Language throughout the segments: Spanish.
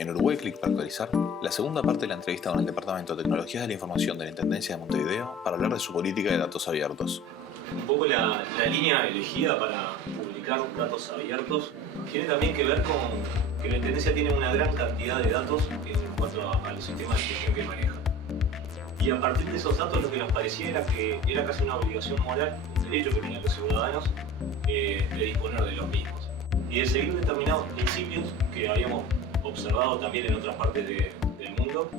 En Uruguay Click para actualizar, la segunda parte de la entrevista con el Departamento de Tecnologías de la Información de la Intendencia de Montevideo para hablar de su política de datos abiertos. Un poco la línea elegida para publicar datos abiertos tiene también que ver con que la Intendencia tiene una gran cantidad de datos en cuanto a los sistemas de gestión que maneja. Y a partir de esos datos lo que nos parecía era que era casi una obligación moral, un derecho que tenían los ciudadanos de disponer de los mismos. Y de seguir determinados principios que habíamos observado también en otras partes del mundo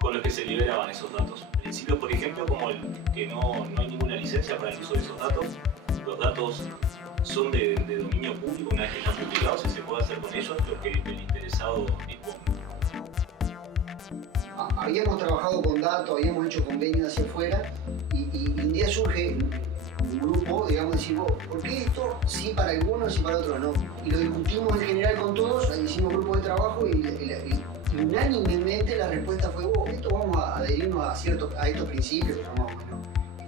con los que se liberaban esos datos. Principios, por ejemplo, como el que no hay ninguna licencia para el uso de esos datos. Los datos son de dominio público, una vez que están publicados y se puede hacer con ellos lo que el interesado disponga. Habíamos trabajado con datos, habíamos hecho convenios hacia afuera y un día surge un grupo, digamos, decir, ¿por qué esto sí para algunos y para otros no? Y lo discutimos en general con todos, hicimos grupos de trabajo y unánimemente la respuesta fue, esto vamos a adherirnos a estos principios que llamamos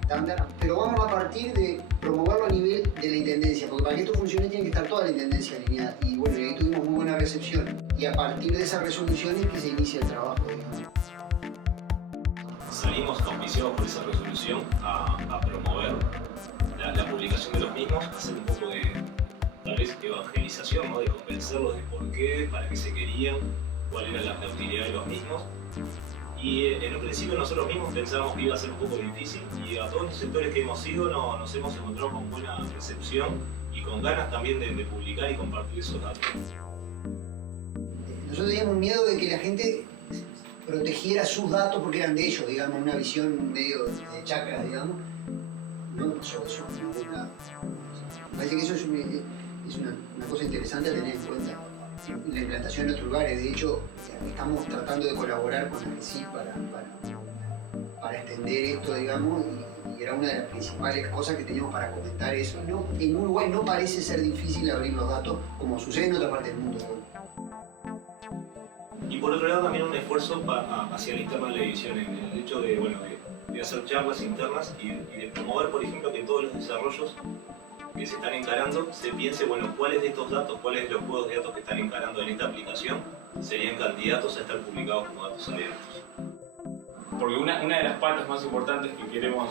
estándar, pero vamos a partir de promoverlo a nivel de la Intendencia, porque para que esto funcione tiene que estar toda la Intendencia alineada. Y bueno, ahí tuvimos muy buena recepción. Y a partir de esa resolución es que se inicia el trabajo, digamos. Salimos auspiciados por esa resolución a promover la publicación de los mismos, hacer un poco de, tal vez, evangelización, ¿no? De convencerlos de por qué, para qué se querían, cuál era la utilidad de los mismos. Y en un principio nosotros mismos pensábamos que iba a ser un poco difícil y a todos los sectores que hemos ido nos hemos encontrado con buena recepción y con ganas también de publicar y compartir esos datos. Nosotros teníamos miedo de que la gente protegiera sus datos porque eran de ellos, digamos, una visión medio de chacra, digamos. No pasó eso en ningún lado. Me parece que eso es una cosa interesante a tener en cuenta. La implantación en otros lugares, de hecho, estamos tratando de colaborar con la GESI para extender esto, digamos, y era una de las principales cosas que teníamos para comentar eso. En Uruguay no parece ser difícil abrir los datos como sucede en otra parte del mundo. Y por otro lado también un esfuerzo hacia la interna de la división, en el hecho de hacer charlas internas y de promover, por ejemplo, que todos los desarrollos que se están encarando se piense, cuáles de estos datos, cuáles de los juegos de datos que están encarando en esta aplicación serían candidatos a estar publicados como datos abiertos. Porque una de las patas más importantes que queremos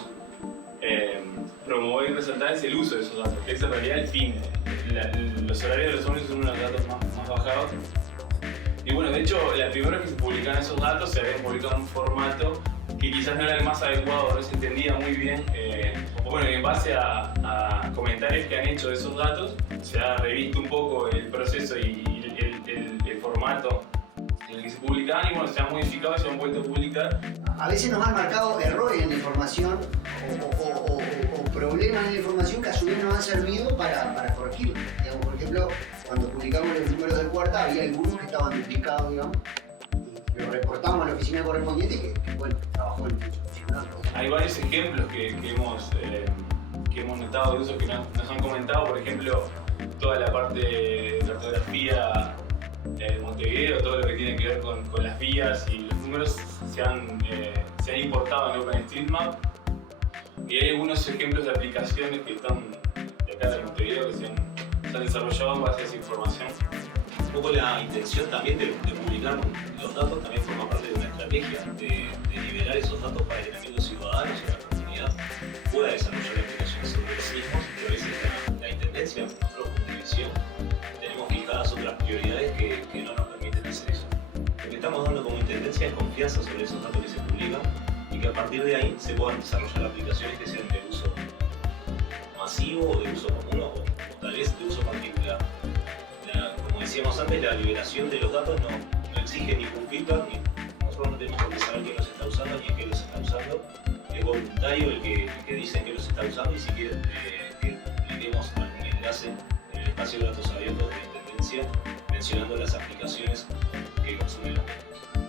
promover y resaltar es el uso de esos datos, que es en realidad el fin. Los horarios de los ómnibus son uno de los datos más bajados. Y bueno, de hecho, la primera vez que se publicaban esos datos se habían publicado en un formato que quizás no era el más adecuado, no se entendía muy bien. En base a comentarios que han hecho de esos datos, se ha revisto un poco el proceso y el formato en el que se publicaban y se han modificado y se han vuelto a publicar. A veces nos han marcado errores en la información o problemas en la información que a su vez nos han servido para corregirlo. Digamos, por ejemplo, cuando publicamos los números de puerta había algunos que estaban duplicados, digamos, y lo reportamos a la oficina correspondiente que trabajó en funcionando. Hay varios ejemplos que hemos notado de usos que nos han comentado, por ejemplo, toda la parte de ortografía de Montevideo, todo lo que tiene que ver con las vías y los números se han importado en OpenStreetMap. Y hay algunos ejemplos de aplicaciones que están de acá de Montevideo que se han desarrollado en base a esa información. Un poco la intención también de publicar los datos también forma parte de una estrategia de liberar esos datos para que también los ciudadanos y la comunidad pueda desarrollar aplicaciones sobre sí mismos, pero a veces la Intendencia, nosotros como división, tenemos fijadas otras prioridades que no nos permiten hacer eso. Lo que estamos dando como Intendencia es confianza sobre esos datos que se publican y que a partir de ahí se puedan desarrollar aplicaciones que sean de uso masivo o de uso común o tal vez de uso particular. Como decíamos antes, la liberación de los datos no exige ningún feedback, nosotros no tenemos por qué saber quién los está usando ni en qué los está usando. Es voluntario el que dice que los está usando y si quieren que publiquemos algún enlace en el espacio de datos abiertos de la Intendencia mencionando las aplicaciones que consumen los mismos.